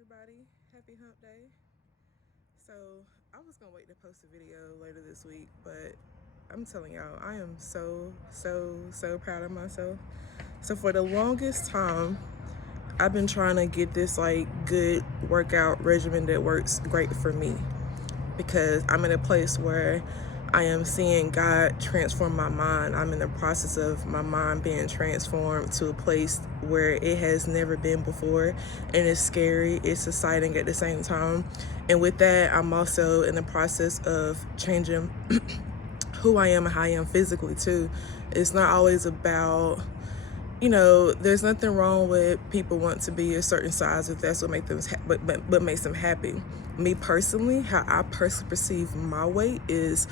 everybody. Happy hump day. So, I was gonna wait to post a video later this week, but I'm telling y'all, I am so proud of myself. So, for the longest time, I've been trying to get this like good workout regimen that works great for me because I'm in a place where I am seeing God transform my mind. I'm in the process of my mind being transformed to a place where it has never been before, and it's scary, it's exciting at the same time. And with that, I'm also in the process of changing who I am and how I am physically too. It's not always about, there's nothing wrong with people want to be a certain size if that's what makes them what makes them happy. Me personally, how I personally perceive my weight is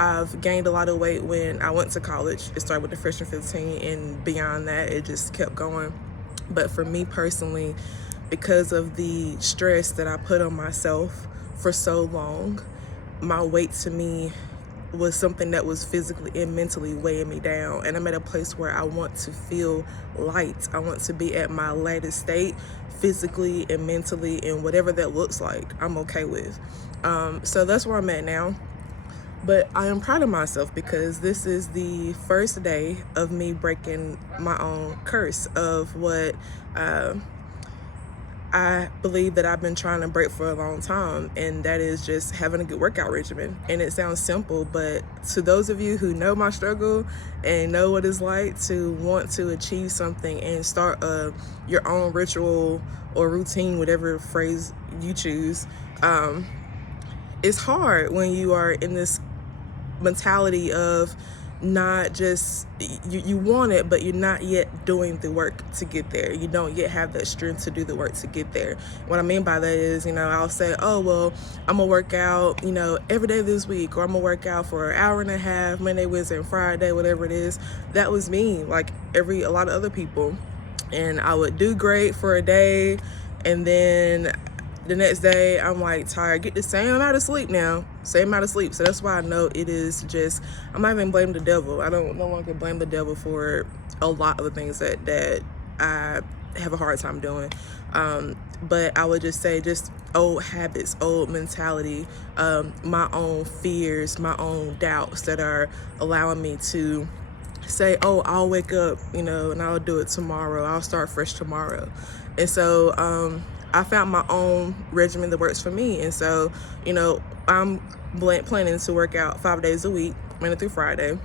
I've gained a lot of weight when I went to college. It started with the freshman 15, and beyond that, it just kept going. But for me personally, because of the stress that I put on myself for so long, my weight to me was something that was physically and mentally weighing me down. And I'm at a place where I want to feel light. I want to be at my lightest state physically and mentally, and whatever that looks like, I'm okay with. So that's where I'm at now. But I am proud of myself because this is the first day of me breaking my own curse of what I believe that I've been trying to break for a long time, and that is just having a good workout regimen. And it sounds simple, but to those of you who know my struggle and know what it's like to want to achieve something and start your own ritual or routine, whatever phrase you choose, it's hard when you are in this mentality of not just you want it, but you're not yet doing the work to get there. You don't yet have that strength to do the work to get there. What I mean by that is, I'll say, oh well, I'm gonna work out every day this week, or I'm gonna work out for an hour and a half Monday, Wednesday, and Friday, whatever it is. That was me, like a lot of other people. And I would do great for a day, and then the next day I'm like tired, get the same amount of sleep now, same amount of sleep. So that's why I know it is just, I'm not even blaming the devil. I don't no longer blame the devil for a lot of the things that I have a hard time doing. But I would just say just old habits, old mentality, my own fears, my own doubts that are allowing me to say, oh, I'll wake up, and I'll do it tomorrow. I'll start fresh tomorrow. And so I found my own regimen that works for me. And so, I'm planning to work out 5 days a week, Monday through Friday.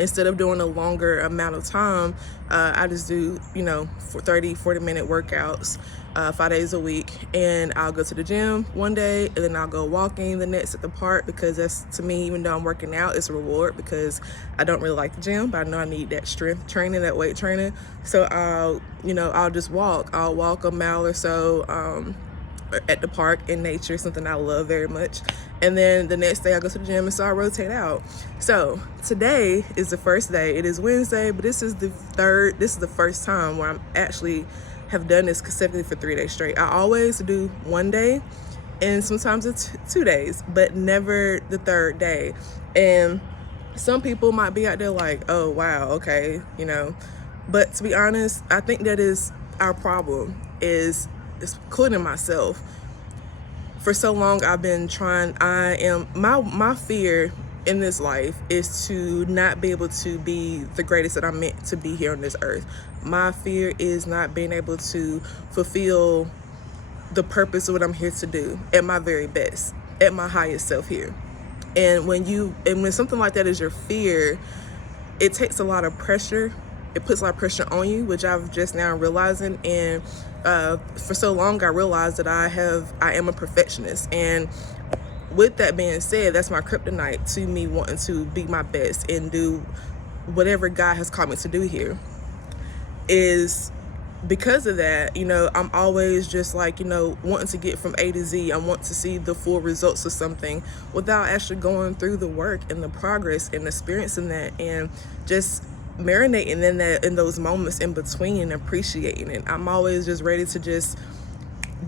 Instead of doing a longer amount of time, I just do, for 40 minute workouts 5 days a week. And I'll go to the gym one day, and then I'll go walking the next at the park, because that's, to me, even though I'm working out, it's a reward, because I don't really like the gym, but I know I need that strength training, that weight training. So I'll just walk. I'll walk a mile or so at the park in nature, something I love very much. And then the next day I go to the gym, and so I rotate out. So today is the first day. It is Wednesday, but this is the first time where I'm actually have done this consecutively for 3 days straight. I always do one day, and sometimes it's 2 days, but never the third day. And some people might be out there like, oh wow, okay, but to be honest, I think that is our problem, is including myself. For so long I've been trying, my fear in this life is to not be able to be the greatest that I'm meant to be here on this earth. My fear is not being able to fulfill the purpose of what I'm here to do at my very best, at my highest self here. And when something like that is your fear, it takes a lot of pressure. It puts a lot of pressure on you, which I've just now realizing. And for so long, I realized that I am a perfectionist. And with that being said, that's my kryptonite to me wanting to be my best and do whatever God has called me to do here. Is because of that, I'm always just like, wanting to get from A to Z. I want to see the full results of something without actually going through the work and the progress and experiencing that, and just marinating in those moments in between and appreciating it. I'm always just ready to just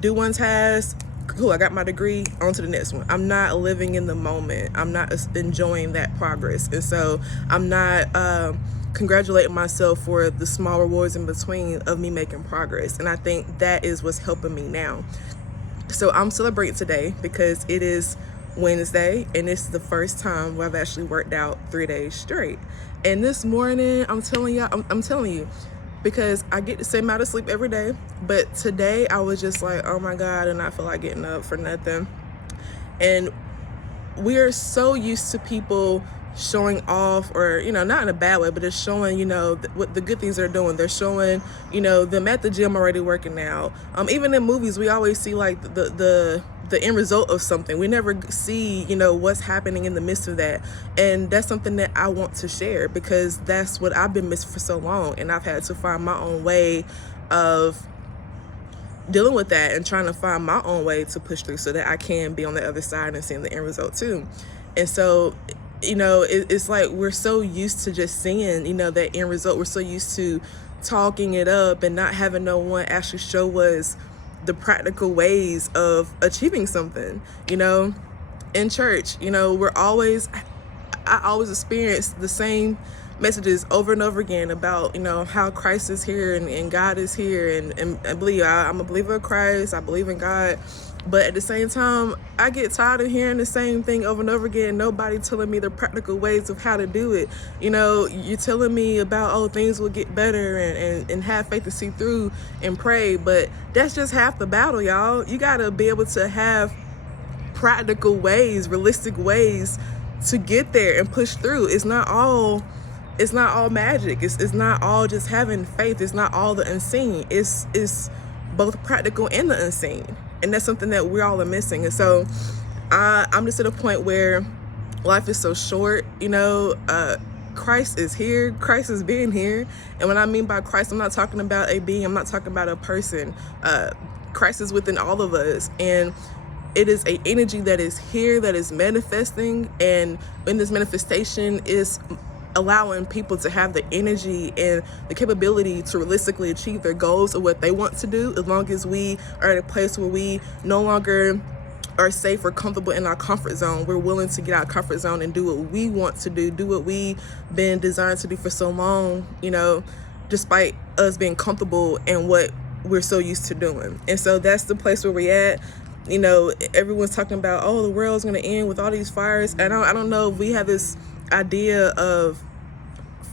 do one task. Cool, I got my degree, on to the next one. I'm not living in the moment. I'm not enjoying that progress. And so I'm not congratulating myself for the small rewards in between of me making progress. And I think that is what's helping me now. So I'm celebrating today because it is Wednesday, and it's the first time where I've actually worked out 3 days straight. And this morning, I'm telling you, because I get the same amount of sleep every day, but today I was just like, oh my God, and I feel like getting up for nothing. And we are so used to people showing off, or not in a bad way, but it's showing what the good things they're doing. They're showing them at the gym already working out. Even in movies, we always see like the end result of something. We never see what's happening in the midst of that. And that's something that I want to share, because that's what I've been missing for so long, and I've had to find my own way of dealing with that and trying to find my own way to push through so that I can be on the other side and seeing the end result too. And so it's like we're so used to just seeing that end result. We're so used to talking it up and not having no one actually show us the practical ways of achieving something. In church, I always experience the same messages over and over again about how Christ is here and God is here, and I believe I'm a believer of Christ. I believe in God, but at the same time I get tired of hearing the same thing over and over again. Nobody telling me the practical ways of how to do it. You're telling me about things will get better and have faith to see through and pray, but that's just half the battle, y'all. You got to be able to have practical ways, realistic ways to get there and push through. It's not all magic. It's not all just having faith. It's not all the unseen. It's both practical and the unseen. And that's something that we all are missing. And so I'm just at a point where life is so short. Christ is here. Christ is being here. And when I mean by Christ, I'm not talking about a being. I'm not talking about a person. Christ is within all of us. And it is an energy that is here, that is manifesting. And in this manifestation is allowing people to have the energy and the capability to realistically achieve their goals or what they want to do, as long as we are at a place where we no longer are safe or comfortable in our comfort zone. We're willing to get out of comfort zone and do what we want to do what we've been designed to do for so long, despite us being comfortable in what we're so used to doing. And so that's the place where we're at. Everyone's talking about, the world's going to end with all these fires. And I don't know if we have this idea of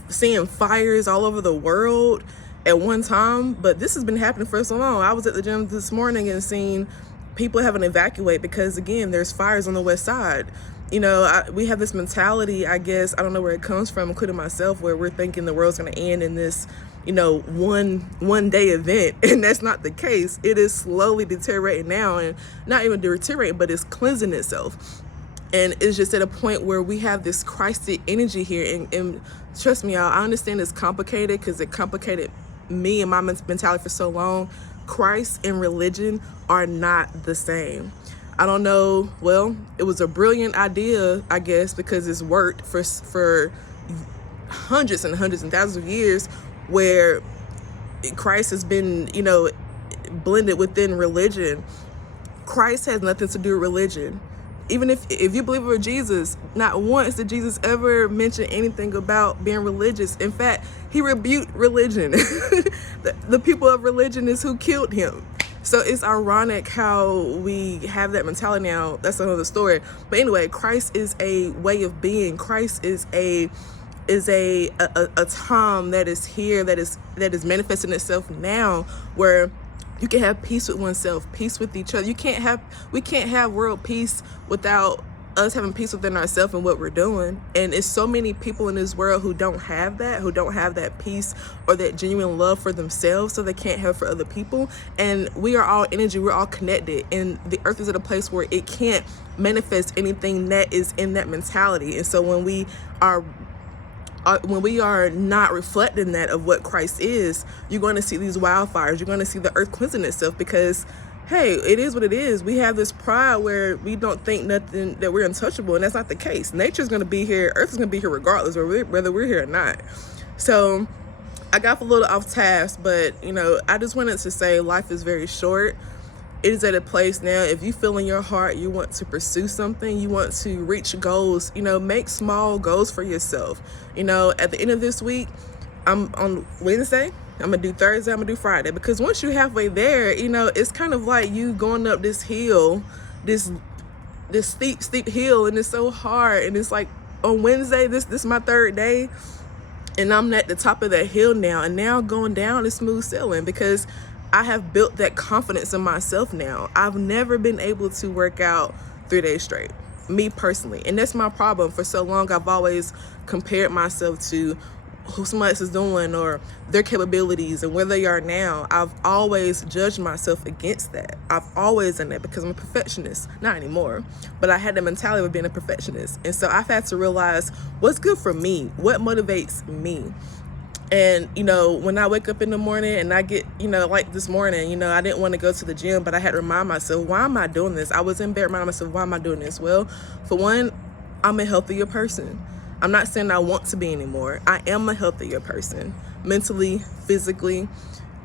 seeing fires all over the world at one time, but this has been happening for so long. I was at the gym this morning and seen people having to evacuate because, again, there's fires on the west side. We have this mentality, I guess, I don't know where it comes from, including myself, where we're thinking the world's going to end in this one day event, and that's not the case. It is slowly deteriorating now, and not even deteriorating, but it's cleansing itself. And it's just at a point where we have this Christed energy here. And trust me, y'all, I understand it's complicated because it complicated me and my mentality for so long. Christ and religion are not the same. I don't know. Well, it was a brilliant idea, I guess, because it's worked for hundreds and hundreds and thousands of years, where Christ has been, blended within religion. Christ has nothing to do with religion. Even if you believe in Jesus, not once did Jesus ever mention anything about being religious. In fact, he rebuked religion. The people of religion is who killed him. So it's ironic how we have that mentality now. That's another story. But anyway, Christ is a way of being. Christ is a time that is here, that is manifesting itself now, where you can have peace with oneself, peace with each other. We can't have world peace without us having peace within ourselves and what we're doing. And it's so many people in this world who don't have that peace or that genuine love for themselves, so they can't have for other people. And we are all energy, we're all connected, and the earth is at a place where it can't manifest anything that is in that mentality. And so when we are not reflecting that of what Christ is, you're going to see these wildfires. You're going to see the earth cleansing itself, because, hey, it is what it is. We have this pride where we don't think nothing, that we're untouchable, and that's not the case. Nature's going to be here. Earth is going to be here regardless, whether we're here or not. So I got a little off task, but, I just wanted to say life is very short. it is at a place now, if you feel in your heart you want to pursue something, you want to reach goals, make small goals for yourself. At the end of this week, I'm on Wednesday, I'm gonna do Thursday, I'm gonna do Friday, because once you're halfway there, it's kind of like you going up this hill, this steep hill, and it's so hard, and it's like on Wednesday, this is my third day, and I'm at the top of that hill now, and now going down is smooth sailing because I have built that confidence in myself now. I've never been able to work out 3 days straight, me personally. And that's my problem. For so long, I've always compared myself to who somebody else is doing or their capabilities and where they are now. I've always judged myself against that. I've always done that because I'm a perfectionist. Not anymore, but I had the mentality of being a perfectionist. And so I've had to realize what's good for me, what motivates me. And, when I wake up in the morning and I get, like this morning, I didn't want to go to the gym, but I had to remind myself, why am I doing this? I was in bed reminding myself, why am I doing this? Well, for one, I'm a healthier person. I'm not saying I want to be anymore. I am a healthier person, mentally, physically.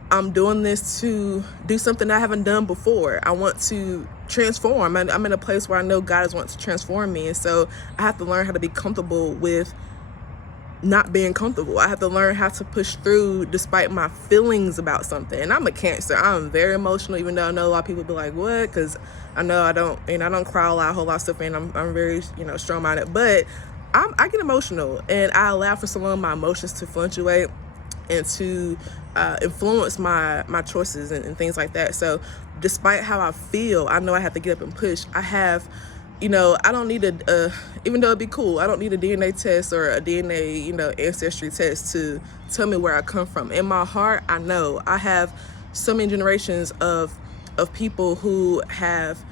I'm doing this to do something I haven't done before. I want to transform. I'm in a place where I know God is wanting to transform me. And so I have to learn how to be comfortable with not being comfortable. I have to learn how to push through despite my feelings about something. And I'm a Cancer. I'm very emotional, even though I know a lot of people be like, what? Because I know I don't cry a lot, a whole lot of stuff, and I'm very, strong-minded. But I get emotional, and I allow for some of my emotions to fluctuate and to influence my choices and things like that. So despite how I feel, I know I have to get up and push. I have, I don't need even though it'd be cool, I don't need a DNA test or a DNA, ancestry test to tell me where I come from. In my heart, I know I have so many generations of people who have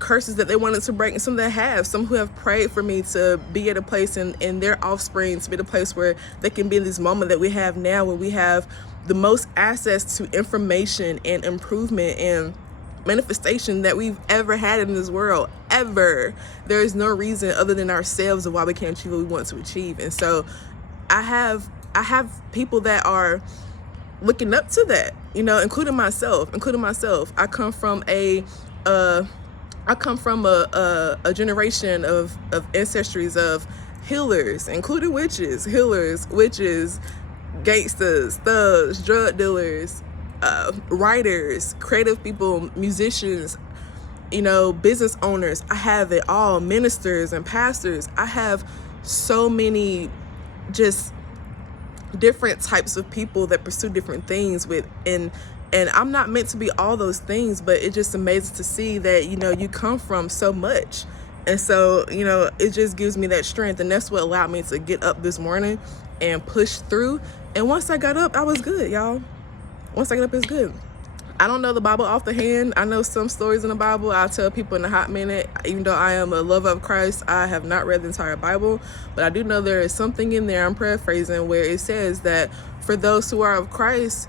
curses that they wanted to break, and some that have, some who have prayed for me to be at a place in their offspring to be at a place where they can be in this moment that we have now, where we have the most access to information and improvement and manifestation that we've ever had in this world, ever. There is no reason other than ourselves of why we can't achieve what we want to achieve. And so I have people that are looking up to that, including myself. I come from a generation of ancestries of healers, including witches, gangsters, thugs, drug dealers, writers, creative people, musicians, business owners. I have it all, ministers and pastors. I have so many just different types of people that pursue different things and I'm not meant to be all those things, but it's just amazing to see that, you come from so much. And so, it just gives me that strength. And that's what allowed me to get up this morning and push through. And once I got up, I was good, y'all. Once I get up, it's good. I don't know the Bible off the hand. I know some stories in the Bible. I'll tell people in a hot minute. Even though I am a lover of Christ, I have not read the entire Bible. But I do know there is something in there, I'm paraphrasing, where it says that for those who are of Christ,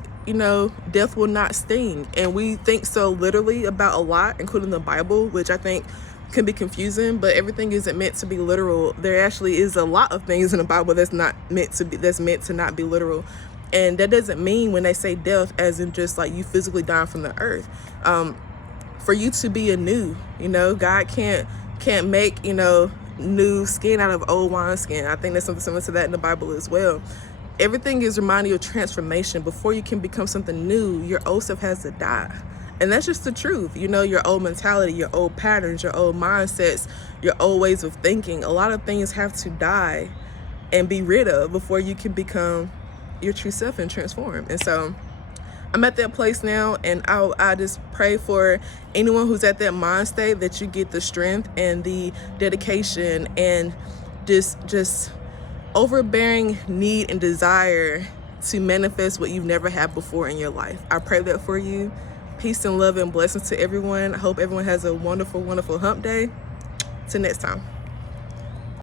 death will not sting. And we think so literally about a lot, including the Bible, which I think can be confusing, but everything isn't meant to be literal. There actually is a lot of things in the Bible that's meant to not be literal. And that doesn't mean when they say death as in just like you physically dying from the earth. For you to be anew, God can't make, new skin out of old wineskin. I think there's something similar to that in the Bible as well. Everything is reminding you of transformation. Before you can become something new, your old self has to die. And that's just the truth. Your old mentality, your old patterns, your old mindsets, your old ways of thinking. A lot of things have to die and be rid of before you can become your true self and transform. And so I'm at that place now, and I just pray for anyone who's at that mind state that you get the strength and the dedication and just overbearing need and desire to manifest what you've never had before in your life. I pray that for you. Peace and love and blessings to everyone. I hope everyone has a wonderful, wonderful hump day. Till next time.